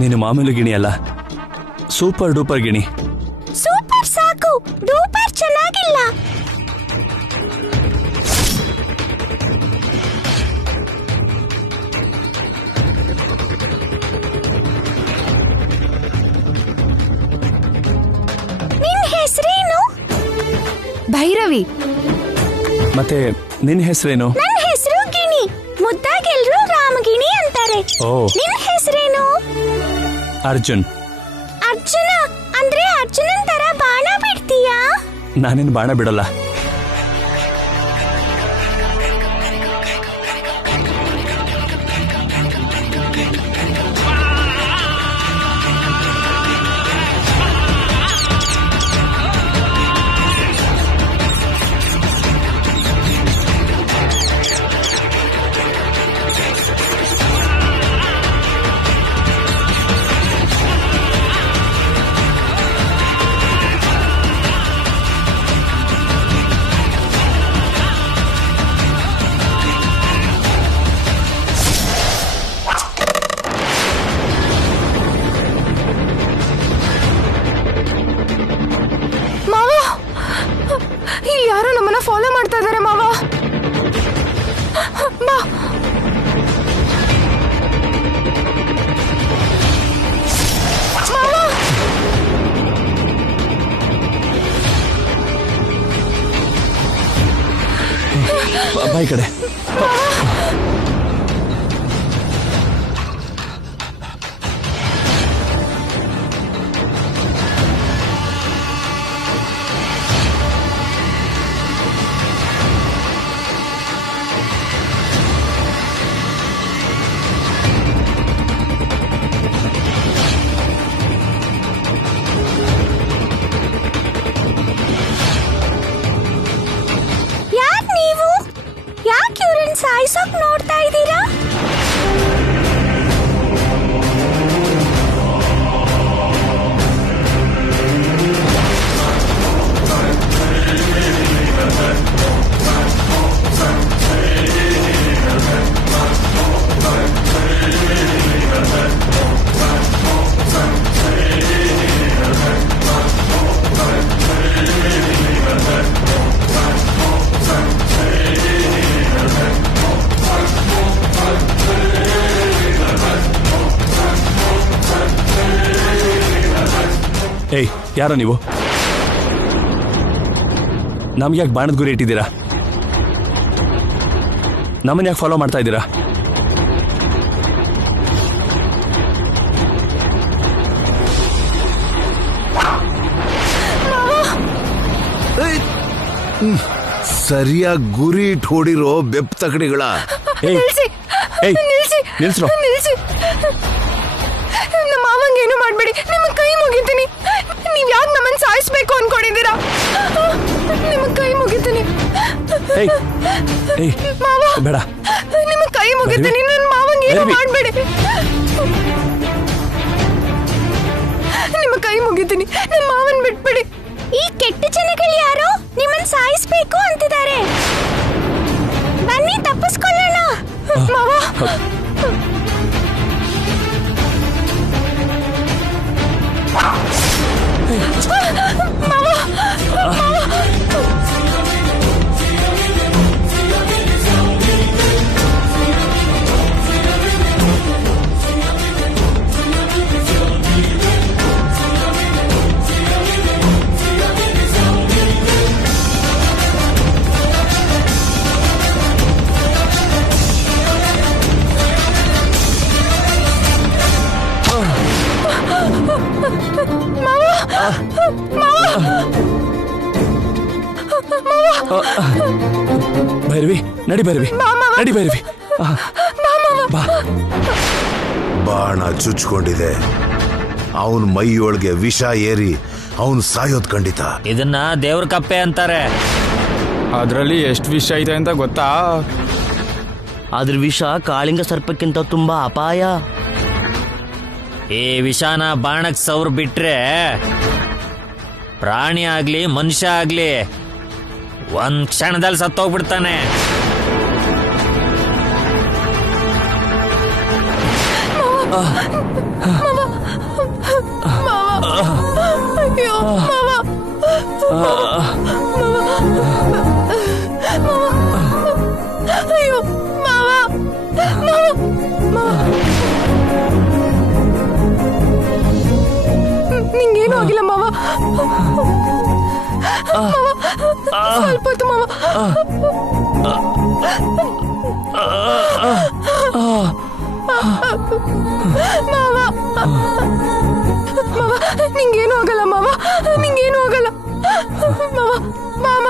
ನೀನು ಮಾಮೂಲು ಗಿಣಿ ಅಲ್ಲ, ಸೂಪರ್ ಡೂಪರ್ ಗಿಣಿ. ಸೂಪರ್ ಸಾಕು, ಡೂಪರ್ ಚೆನ್ನಾಗಿಲ್ಲ. ನಿನ್ ಹೆಸರೇನು? ಭೈರವಿ. ಮತ್ತೆ ನಿನ್ನ ಹೆಸರೇನು? ನನ್ನ ಹೆಸರು ಗಿಣಿ. ಮುದ್ದಾಗೆಲ್ರು ರಾಮಗಿಣಿ ಅಂತಾರೆ. ಓ. ನಿನ್ ಹೆಸರೇನು? ಅರ್ಜುನ್. ಅರ್ಜುನ ಅಂದ್ರೆ ಅರ್ಜುನನ್ ತರ ಬಾಣ ಬಿಡ್ತೀಯಾ? ನಾನೇನು ಬಾಣ ಬಿಡಲ್ಲ. ಯಾರೋ ನಮ್ಮನ್ನ ಫಾಲೋ ಮಾಡ್ತಾ ಇದಾರೆ ಮಾವ. ಬಾಯ್ ಕಡೆ. ಯಾರ್ ನೀವು? ಯಾಕೆ ಇವ್ರನ್ನ ಸಾಯಿಸೋಕ್ ನೋಡ್ತಾ ಇದ್ದೀರಾ? ಏಯ್, ಯಾರೋ ನೀವು? ನಮ್ಗೆ ಯಾಕೆ ಬಾಣದ ಗುರಿ ಇಟ್ಟಿದ್ದೀರಾ? ನಮ್ಮನ್ನ ಯಾಕೆ ಫಾಲೋ ಮಾಡ್ತಾ ಇದ್ದೀರಾ? ಸರಿಯಾಗಿ ಗುರಿ ಇಟ್ಟು ಹೊಡಿರೋ ಬೆಪ್ ತಕಡಿಗಳ. ನಿಲ್ಸ್ರೋ. ನಮ್ಮ ಮಾವಂಗೇನು ಮಾಡ್ಬೇಡಿ, ನಿಮ್ಮ ಕೈ ಮುಗಿತೀನಿ. ನೀವ್ ಯಾಕೆ ನಮ್ಮನ್ನ ಸಾಯಿಸ್ಬೇಕು ಅನ್ಕೊಂಡಿದ್ದೀರಾ? ನಿಮ್ಮ ಕೈ ಮುಗಿತೀನಿ ಮಾವ. ಬೇಡ, ನಿಮ್ಮ ಕೈ ಮುಗಿತೀನಿ. ನನ್ನ ಮಾವಂಗೇನು ಮಾಡ್ಬೇಡಿ. ನಿಮ್ಮ ಕೈ ಮುಗಿತೀನಿ, ನನ್ನ ಮಾವನ್ ಬಿಟ್ಬಿಡಿ. ಈ ಕೆಟ್ಟ ಜನಗಳು ಯಾರೋ ನಿಮ್ಮನ್ನ ಸಾಯಿಸ್ಬೇಕು ಅಂತಿದ್ದಾರೆ. ಬನ್ನಿ ತಪ್ಪಿಸ್ಕೊಳ್ಳೋಣ. ಮಾವ, ಭೈರವಿ, ನಡಿ ಭೈರವಿ, ನಡಿ ಭೈರವಿ. ಬಾಣ ಚುಚ್ಕೊಂಡಿದೆ. ಅವನ್ ಮೈಯೊಳಗೆ ವಿಷ ಏರಿ ಅವನ್ ಸಾಯೋದ್ ಖಂಡಿತ. ಇದನ್ನ ದೇವ್ರ ಕಪ್ಪೆ ಅಂತಾರೆ. ಅದ್ರಲ್ಲಿ ಎಷ್ಟು ವಿಷ ಇದೆ ಅಂತ ಗೊತ್ತಾ? ಅದ್ರ ವಿಷ ಕಾಳಿಂಗ ಸರ್ಪಕ್ಕಿಂತ ತುಂಬಾ ಅಪಾಯ. ಈ ವಿಷಾನ ಬಾಣಕ್ ಸವ್ರು ಬಿಟ್ರೆ ಪ್ರಾಣಿ ಆಗ್ಲಿ ಮನುಷ್ಯ ಆಗ್ಲಿ ಒಂದ್ ಕ್ಷಣದಲ್ಲಿ ಸತ್ತೋಗ್ಬಿಡ್ತಾನೆ. ಅಯ್ಯೋ ಮಾವ ಅಯ್ಯೋ ಮಾವ ನಿಂಗೇನು ಆಗಿಲ್ಲ ಮಾವ ಸ್ವಲ್ಪ ಹೊತ್ತು ಮಾವ ಮಾವ ಮಾವ ನಿಂಗೇನು ಆಗಲ್ಲ ಮಾವ ನಿಂಗೇನು ಆಗಲ್ಲ ಮಾವ ಮಾವ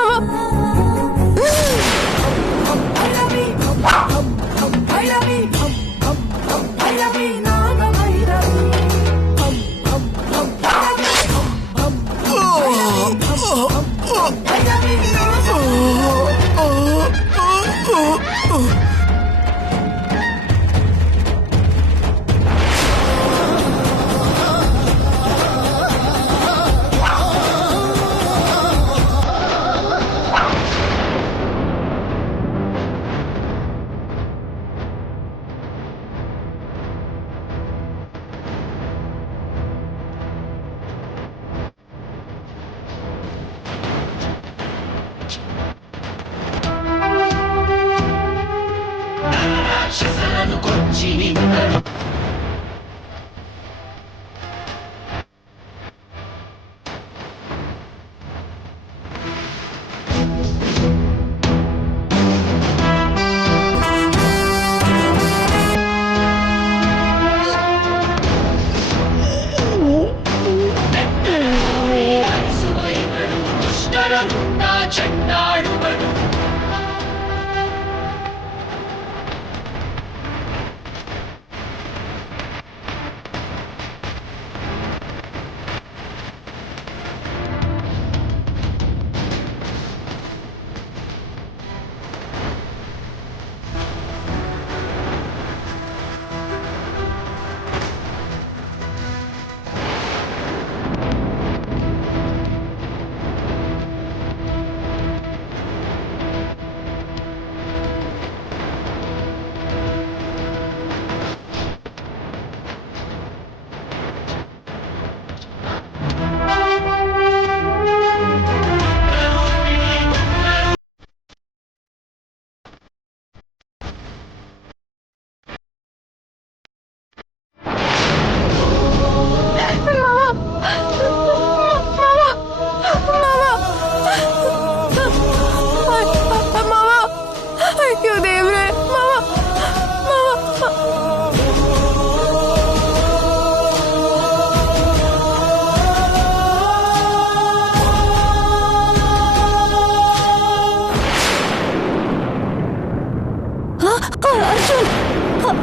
ಅಯ್ಯೋ ದೇವ್ರೆ ಮಾವ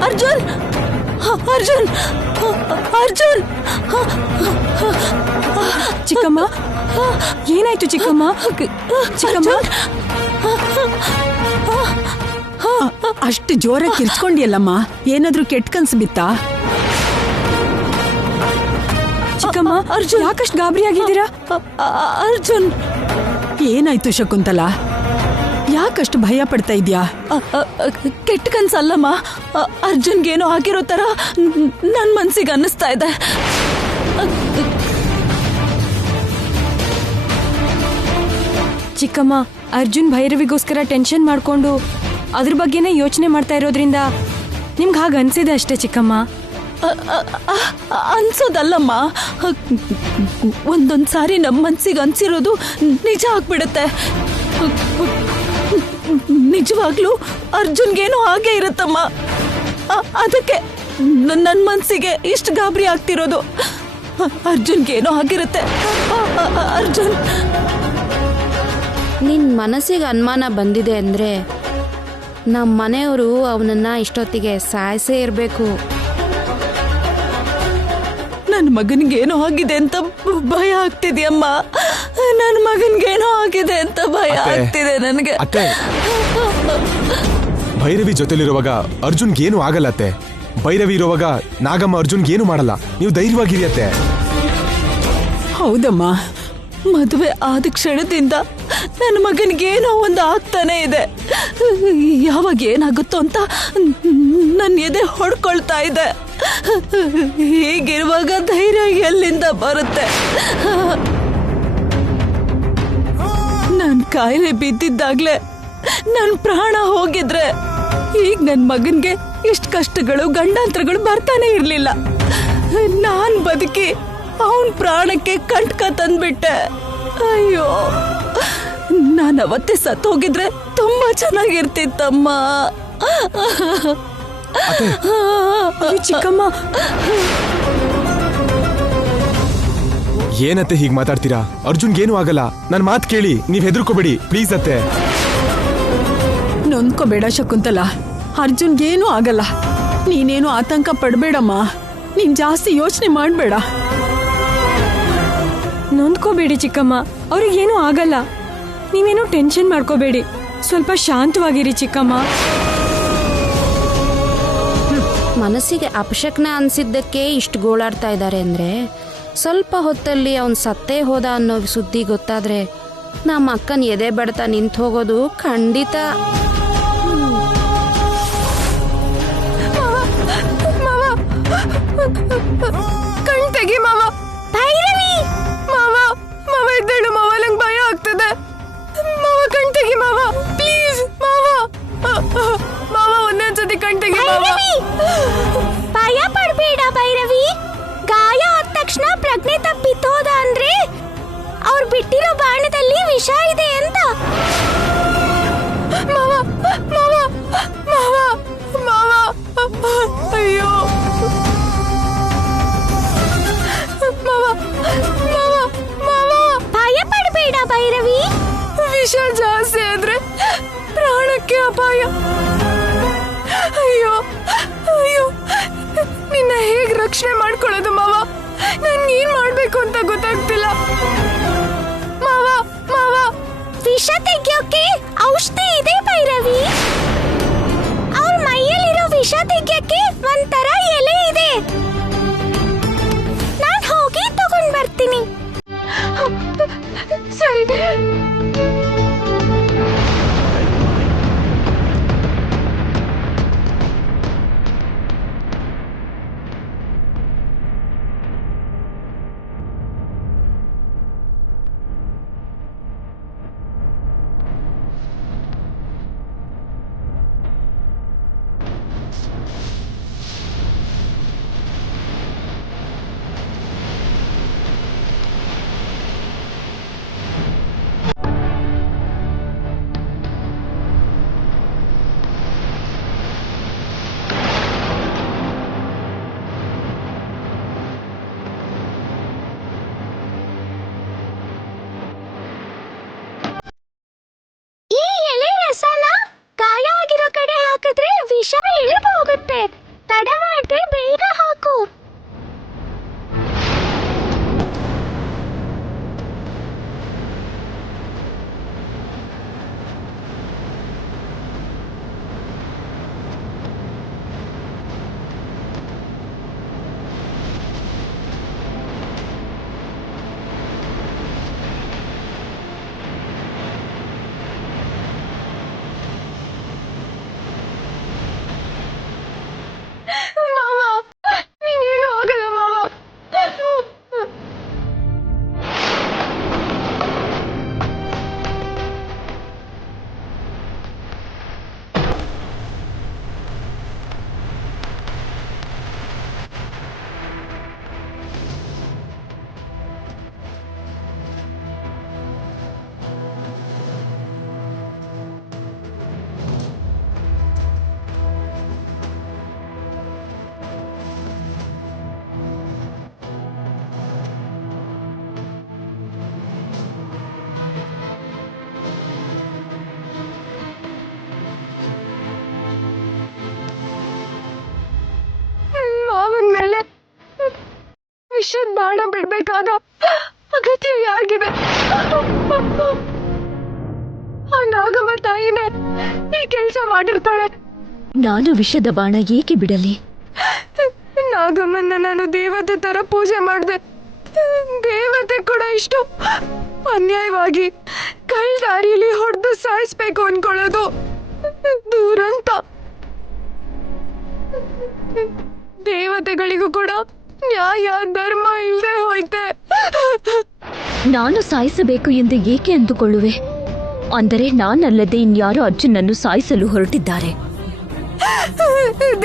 ಅರ್ಜುನ್ ಅರ್ಜುನ್ ಅರ್ಜುನ್ ಚಿಕ್ಕಮ್ಮ ಏನಾಯ್ತು ಚಿಕ್ಕಮ್ಮ ಚಿಕ್ಕಮ್ಮ ಅಷ್ಟು ಜೋರಾಗಿ ಕಿರ್ಚ್ಕೊಂಡಿಯಲ್ಲಮ್ಮ ಏನಾದ್ರೂ ಕೆಟ್ಟ ಕನ್ಸು ಬಿತ್ತಾ ಚಿಕ್ಕಮ್ಮ ಅರ್ಜುನ್ ಯಾಕಷ್ಟು ಗಾಬರಿ ಆಗಿದ್ದೀರಾ ಅರ್ಜುನ್ ಏನಾಯ್ತು ಶಕುಂತಲಾ ಯಾಕಷ್ಟು ಭಯ ಪಡ್ತಾ ಇದ್ಯಾ ಕೆಟ್ಟ ಕನ್ಸಲ್ಲಮ್ಮ ಅರ್ಜುನ್ಗೇನೋ ಆಗಿರೋ ತರ ನನ್ ಮನ್ಸಿಗೆ ಅನ್ನಿಸ್ತಾ ಇದೆ ಚಿಕ್ಕಮ್ಮ ಅರ್ಜುನ್ ಭೈರವಿಗೋಸ್ಕರ ಟೆನ್ಷನ್ ಮಾಡ್ಕೊಂಡು ಅದ್ರ ಬಗ್ಗೆನೇ ಯೋಚನೆ ಮಾಡ್ತಾ ಇರೋದ್ರಿಂದ ನಿಮ್ಗೆ ಹಾಗೆ ಅನ್ಸಿದೆ ಅಷ್ಟೇ ಚಿಕ್ಕಮ್ಮ ಅನ್ಸೋದಲ್ಲಮ್ಮ ಒಂದೊಂದ್ ಸಾರಿ ನಮ್ಮ ಮನ್ಸಿಗೆ ಅನ್ಸಿರೋದು ನಿಜ ಆಗ್ಬಿಡುತ್ತೆ ನಿಜವಾಗ್ಲೂ ಅರ್ಜುನ್ಗೇನೋ ಹಾಗೆ ಇರುತ್ತಮ್ಮ ಅದಕ್ಕೆ ನನ್ನ ಮನ್ಸಿಗೆ ಇಷ್ಟು ಗಾಬರಿ ಆಗ್ತಿರೋದು ಅರ್ಜುನ್ಗೇನೋ ಆಗಿರುತ್ತೆ ಅರ್ಜುನ್ ನಿನ್ನ ಮನಸ್ಸಿಗೆ ಅನುಮಾನ ಬಂದಿದೆ ಅಂದರೆ ನಮ್ಮ ಮನೆಯವರು ಅವನನ್ನ ಇಷ್ಟೊತ್ತಿಗೆ ಸಾಯಿಸೇ ಇರಬೇಕು. ನನ್ನ ಮಗನಿಗೇನೋ ಆಗಿದೆ ಅಂತ ಭಯ ಆಗ್ತಿದೆಯಮ್ಮ. ನನ್ನ ಮಗನಿಗೇನೋ ಆಗಿದೆ ಅಂತ ಭಯ ಆಗ್ತಿದೆ ನನಗೆ. ಭೈರವಿ ಜೊತೆಲಿರುವಾಗ ಅರ್ಜುನ್ಗೆ ಏನು ಆಗಲ್ಲ ಅತ್ತೆ. ಭೈರವಿ ಇರುವಾಗ ನಾಗಮ್ಮ ಅರ್ಜುನ್ಗೆ ಏನು ಮಾಡಲ್ಲ. ನೀವು ಧೈರ್ಯವಾಗಿರಿ ಅತ್ತೆ. ಹೌದಮ್ಮ, ಮದುವೆ ಆದ ಕ್ಷಣದಿಂದ ನನ್ನ ಮಗನಿಗೇನೋ ಒಂದು ಆಗ್ತಾನೆ ಇದೆ. ಯಾವಾಗ ಏನಾಗುತ್ತೋ ಅಂತ ನನ್ನ ಎದೆ ಹೊಡ್ಕೊಳ್ತಾ ಇದೆ. ಹೀಗಿರುವಾಗ ಧೈರ್ಯ ಎಲ್ಲಿಂದ ಬರುತ್ತೆ? ನನ್ ಕಾಯಿಲೆ ಬಿದ್ದಿದ್ದಾಗ್ಲೇ ನನ್ ಪ್ರಾಣ ಹೋಗಿದ್ರೆ ಈಗ ನನ್ ಮಗನ್ಗೆ ಇಷ್ಟ ಕಷ್ಟಗಳು ಗಂಡಾಂತರಗಳು ಬರ್ತಾನೆ ಇರ್ಲಿಲ್ಲ. ನಾನ್ ಬದುಕಿ ಅವನ್ ಪ್ರಾಣಕ್ಕೆ ಕಂಟಕ ತಂದ್ಬಿಟ್ಟೆ. ಅಯ್ಯೋ, ನಾನು ಅವತ್ತೇ ಸತ್ತು ಹೋಗಿದ್ರೆ ತುಂಬಾ ಚೆನ್ನಾಗಿರ್ತಿತ್ತಮ್ಮ. ಚಿಕ್ಕಮ್ಮ, ಏನತ್ತೆ ಹೀಗ್ ಮಾತಾಡ್ತೀರಾ? ಅರ್ಜುನ್ಗೇನು ಆಗಲ್ಲ, ನನ್ ಮಾತ್ ಕೇಳಿ, ನೀವ್ ಹೆದರ್ಕೋಬೇಡಿ ಪ್ಲೀಸ್ ಅತ್ತೆ. ನೊಂದ್ಕೋಬೇಡ ಶಕುಂತಲ, ಅರ್ಜುನ್ಗೇನು ಆಗಲ್ಲ. ನೀನೇನು ಆತಂಕ ಪಡ್ಬೇಡಮ್ಮ. ನೀನ್ ಜಾಸ್ತಿ ಯೋಚನೆ ಮಾಡ್ಬೇಡ. ನೊಂದ್ಕೋಬೇಡಿ ಚಿಕ್ಕಮ್ಮ, ಅವ್ರಿಗೇನು ಆಗಲ್ಲ. ನೀವೇನು ಟೆನ್ಷನ್ ಮಾಡ್ಕೋಬೇಡಿ, ಸ್ವಲ್ಪ ಶಾಂತವಾಗಿರಿ ಚಿಕ್ಕಮ್ಮ. ಮನಸ್ಸಿಗೆ ಅಪಶಕ್ನ ಅನ್ಸಿದ್ದಕ್ಕೆ ಇಷ್ಟು ಗೋಳಾಡ್ತಾ ಇದ್ದಾರೆ ಅಂದ್ರೆ ಸ್ವಲ್ಪ ಹೊತ್ತಲ್ಲಿ ಅವನ್ ಸತ್ತೇ ಹೋದ ಅನ್ನೋ ಸುದ್ದಿ ಗೊತ್ತಾದ್ರೆ ನಮ್ಮ ಅಕ್ಕನ ಎದೆ ಬಡ್ತಾ ನಿಂತು ಹೋಗೋದು ಖಂಡಿತ. ಕಣ್ ತೆಗಿ ಮಾವ. ಭೈರವಿ ಮಾವ, ಮಾವ ಎದ್ದೇಳು ಮಾವ, ನಂಗೆ ಭಯ ಆಗ್ತದೆ. ಮಾವ ಕಣ್ ತೆಗಿ ಮಾವ, ಪ್ಲೀಸ್ ಮಾವ. ಮಾವ ಒಂದೊಂದ್ಸತಿ ಕಣ್ ತೆಗಿ ಮಾವ. ಭಯ ಪಡ್ಬೇಡ ಭೈರವಿ. ಗಾಯ ಆದ ತಕ್ಷಣ ಪ್ರಜ್ಞೆ ತಪ್ಪಿತ್ತೋದ ಅಂದ್ರೆ ಅವ್ರು ಬಿಟ್ಟಿರೋ ಬಾಣದಲ್ಲಿ ವಿಷ ಇದೆ ಅಂತ. ಮಾವ ಮಾವ ಮಾವ ಮಾವ, ಅಯ್ಯೋ ಮಾವ ಮಾವ ಮಾವ. ಭಯ ಪಡ್ಬೇಡ ಭೈರವಿ. ವಿಷ ಜಾಸ್ತಿ ಆದ್ರೆ ಪ್ರಾಣಕ್ಕೆ ಅಪಾಯ. ಅಯ್ಯೋ ಅಯ್ಯೋ, ನಿನ್ನ ಹೇಗ್ ರಕ್ಷಣೆ ಮಾಡ್ಕೊಳ್ಳೋದು ಮಾವ? ನನ್ಗೇನ್ ಮಾಡ್ಬೇಕು ಅಂತ ಗೊತ್ತಾಗ್ತಿಲ್ಲ ಮಾವ. ಮಾವ, ವಿಷ ತೆಗಿಯೋಕೆ ಔಷಧಿ ಇದೆ ಭೈರವಿ. ಅವ್ರ ಮೈಯಲ್ಲಿರೋ ವಿಷ ತೆಗಿಯೋಕೆ ಒಂಥರ ಎಲೆ ಇದೆ. ನಾನ್ ಹೋಗಿ ತಗೊಂಡ್ ಬರ್ತೀನಿ. ಸರಿ. ಗಾಯ ಆಗಿರೋ ಕಡೆ ಹಾಕಿದ್ರೆ ವಿಷ ಇಳಿದು ಹೋಗುತ್ತೆ. ತಡ ಮಾಡ್ದೆ, ಬೇಗ ಹಾಕು. ವಿಷದ ಬಾಣ ಬಿಡ್ಬೇಕಾದ ಅಗತ್ಯ ಯಾರಿಗಿದೆ? ಆ ನಾಗಮ್ಮ ತಾಯಿನೇ ಈ ಕೆಲಸ ಮಾಡಿರ್ತಾಳೆ. ನಾನು ವಿಷದ ಬಾಣ ಏಕೆ ಬಿಡಲಿ? ನಾಗಮ್ಮನ್ನ ನಾನು ದೇವತೆ ತರ ಪೂಜೆ ಮಾಡಿದೆ. ದೇವತೆ ಕೂಡ ಇಷ್ಟು ಅನ್ಯಾಯವಾಗಿ ಕಳ್ಳ ದಾರಿಯಲ್ಲಿ ಹೊಡೆದು ಸಾಯಿಸ್ಬೇಕು ಅನ್ಕೊಳ್ಳೋದು ದುರಂತ. ದೇವತೆಗಳಿಗೂ ಕೂಡ ನ್ಯಾಯ ಧರ್ಮ ಇಲ್ಲದೆ ಹೋಯ್ತೆ. ನಾನು ಸಾಯಿಸಬೇಕು ಎಂದು ಏಕೆ ಅಂದುಕೊಳ್ಳುವೆ? ಅಂದರೆ ನಾನಲ್ಲದೆ ಇನ್ಯಾರೋ ಅರ್ಜುನನ್ನು ಸಾಯಿಸಲು ಹೊರಟಿದ್ದಾರೆ.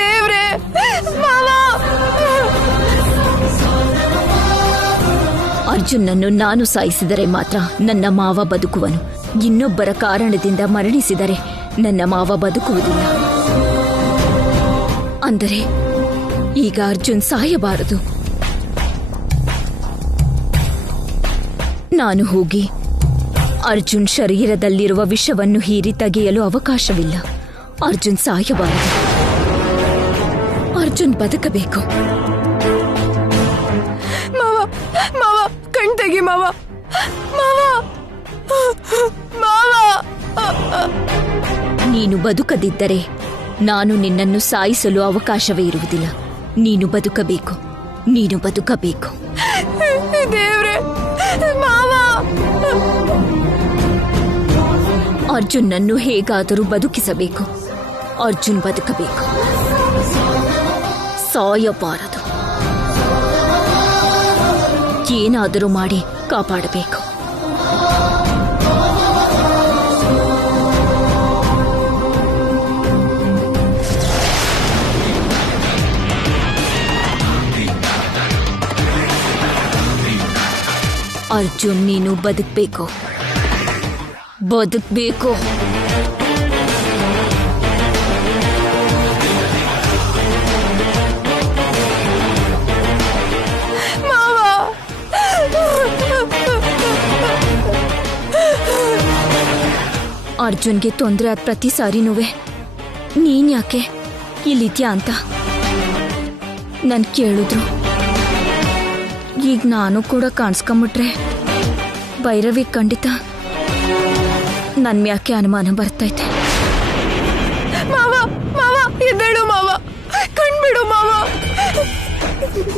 ದೇವ್ರೆ, ಮಾವ ಅರ್ಜುನನ್ನು ನಾನು ಸಾಯಿಸಿದರೆ ಮಾತ್ರ ನನ್ನ ಮಾವ ಬದುಕುವನು. ಇನ್ನೊಬ್ಬರ ಕಾರಣದಿಂದ ಮರಣಿಸಿದರೆ ನನ್ನ ಮಾವ ಬದುಕುವುದಿಲ್ಲ. ಅಂದರೆ ಈಗ ಅರ್ಜುನ್ ಸಾಯಬಾರದು. ನಾನು ಹೋಗಿ ಅರ್ಜುನ್ ಶರೀರದಲ್ಲಿರುವ ವಿಷವನ್ನು ಹೀರಿ ತೆಗೆಯಲು ಅವಕಾಶವಿಲ್ಲ. ಅರ್ಜುನ್ ಸಾಯಬಾರದು. ಅರ್ಜುನ್ ಬದುಕಬೇಕು. ಮಾವ ಮಾವ ಕಣ್ ತೆಗಿ ಮಾವ. ಮಾವ ಮಾವ ನೀನು ಬದುಕದಿದ್ದರೆ ನಾನು ನಿನ್ನನ್ನು ಸಾಯಿಸಲು ಅವಕಾಶವೇ ಇರುವುದಿಲ್ಲ. ನೀನು ಬದುಕಬೇಕು, ನೀನು ಬದುಕಬೇಕು. ದೇವ್ರೆ, ಮಾವ ಅರ್ಜುನ್ನನ್ನು ಹೇಗಾದರೂ ಬದುಕಿಸಬೇಕು. ಅರ್ಜುನ್ ಬದುಕಬೇಕು, ಸಾಯಬಾರದು. ಏನಾದರೂ ಮಾಡಿ ಕಾಪಾಡಬೇಕು. ಅರ್ಜುನ್, ನೀನು ಬದುಕಬೇಕು, ಬದುಕಬೇಕು. ಅರ್ಜುನ್ಗೆ ತೊಂದರೆ ಆದ ಪ್ರತಿ ಸಾರಿನೂ ನೀನ್ ಯಾಕೆ ಇಲ್ಲಿದ್ಯಾ ಅಂತ ನನ್ ಕೇಳಿದ್ರು. ಈಗ ನಾನು ಕೂಡ ಕಾಣಿಸ್ಕೊಂಬಿಟ್ರೆ ಭೈರವಿ ಖಂಡಿತ ನನ್ ಮ್ಯಾಕೆ ಅನುಮಾನ ಬರ್ತೈತೆ. ಮಾವ ಮಾವ ಎದ್ದೇಳು ಮಾವ, ಕಣ್ಬಿಡು ಮಾವ.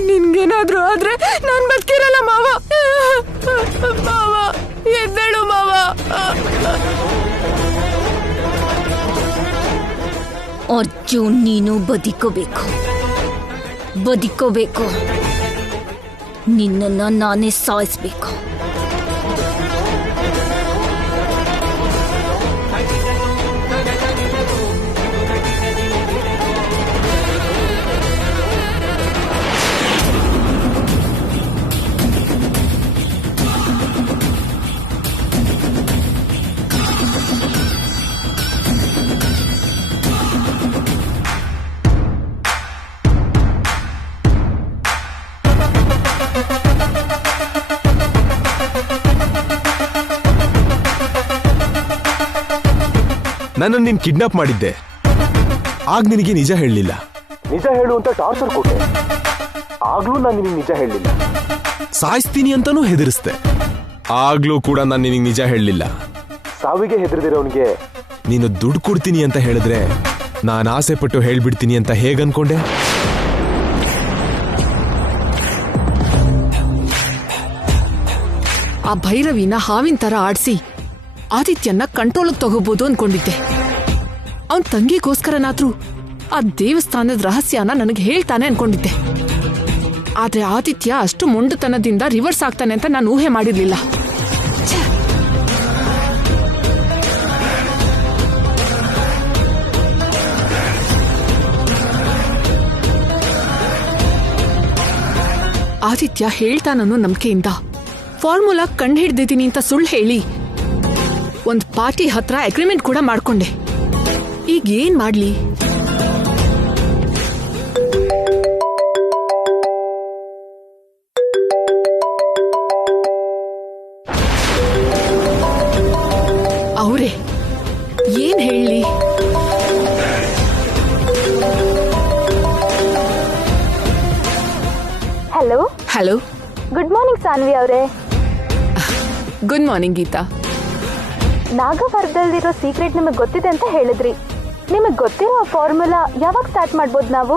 ನಿನ್ಗೇನಾದ್ರೂ ಆದ್ರೆ ನಾನ್ ಬದುಕಿರಲ್ಲ ಮಾವ. ಮಾವ ಎದ್ದೇಳು ಮಾವ. ಅರ್ಜುನ್, ನೀನು ಬದುಕೋಬೇಕು, ಬದುಕೋಬೇಕು. ನಿನ್ನನ್ನು ನಾನೇ ಸಾಯಿಸ್ಬೇಕು. ನನ್ನನ್ನು ನೀನು ಕಿಡ್ನಾಪ್ ಮಾಡಿದ್ದೆ. ಆಗ ನಿನಗೆ ನಿಜ ಹೇಳಲಿಲ್ಲ. ನಿಜ ಹೇಳು ಅಂತ ಟಾರ್ಚರ್ ಕೊಟ್ಟೆ. ಆಗ್ಲೂ ನಾನು ನಿನಗೆ ನಿಜ ಹೇಳಲಿಲ್ಲ. ಸಾಯಿಸ್ತೀನಿ ಅಂತಾನೂ ಹೆದರಿಸ್ದೆ. ಆಗ್ಲೂ ಕೂಡ ನಾನು ನಿನಗೆ ನಿಜ ಹೇಳಲಿಲ್ಲ. ಸಾವಿಗೆ ಹೆದರದಿರೋನಿಗೆ ನೀನು ದುಡ್ಡು ಕೊಡ್ತೀನಿ ಅಂತ ಹೇಳಿದ್ರೆ ನಾನು ಆಸೆ ಪಟ್ಟು ಹೇಳ್ಬಿಡ್ತೀನಿ ಅಂತ ಹೇಗನ್ಕೊಂಡೆ? ಆ ಭೈರವಿನ ಹಾವಿನ ತರ ಆಡಿಸಿ ಆದಿತ್ಯನ ಕಂಟ್ರೋಲಿಗೆ ತಗೋಬಹುದು ಅನ್ಕೊಂಡಿದ್ದೆ. ಅವನ್ ತಂಗಿಗೋಸ್ಕರನಾದ್ರೂ ಆ ದೇವಸ್ಥಾನದ ರಹಸ್ಯನ ನನಗೆ ಹೇಳ್ತಾನೆ ಅನ್ಕೊಂಡಿದ್ದೆ. ಆದ್ರೆ ಆದಿತ್ಯ ಅಷ್ಟು ಮೊಂಡುತನದಿಂದ ರಿವರ್ಸ್ ಆಗ್ತಾನೆ ಅಂತ ನಾನು ಊಹೆ ಮಾಡಿರ್ಲಿಲ್ಲ. ಆದಿತ್ಯ ಹೇಳ್ತಾನನ್ನೋ ನಂಬಿಕೆಯಿಂದ ಫಾರ್ಮುಲಾ ಕಂಡು ಹಿಡ್ದಿದ್ದೀನಿ ಅಂತ ಸುಳ್ಳು ಹೇಳಿ ಒಂದು ಪಾರ್ಟಿ ಹತ್ರ ಅಗ್ರಿಮೆಂಟ್ ಕೂಡ ಮಾಡ್ಕೊಂಡೆ. ಈಗ ಏನ್ ಮಾಡ್ಲಿ? ಅವರೇ ಏನ್ ಹೇಳಿ? Hello hello, good morning Saanvi ಅವರೇ. Good morning Geetha. ನಾಗವರ್ಗದಲ್ಲಿರೋ ಸೀಕ್ರೆಟ್ ನಿಮಗೆ ಗೊತ್ತಿದೆ ಅಂತ ಹೇಳಿದ್ರಿ. ನಿಮಗೆ ಗೊತ್ತಿರೋ ಫಾರ್ಮುಲಾ ಯಾವಾಗ ಸ್ಟಾರ್ಟ್ ಮಾಡ್ಬೋದು ನಾವು?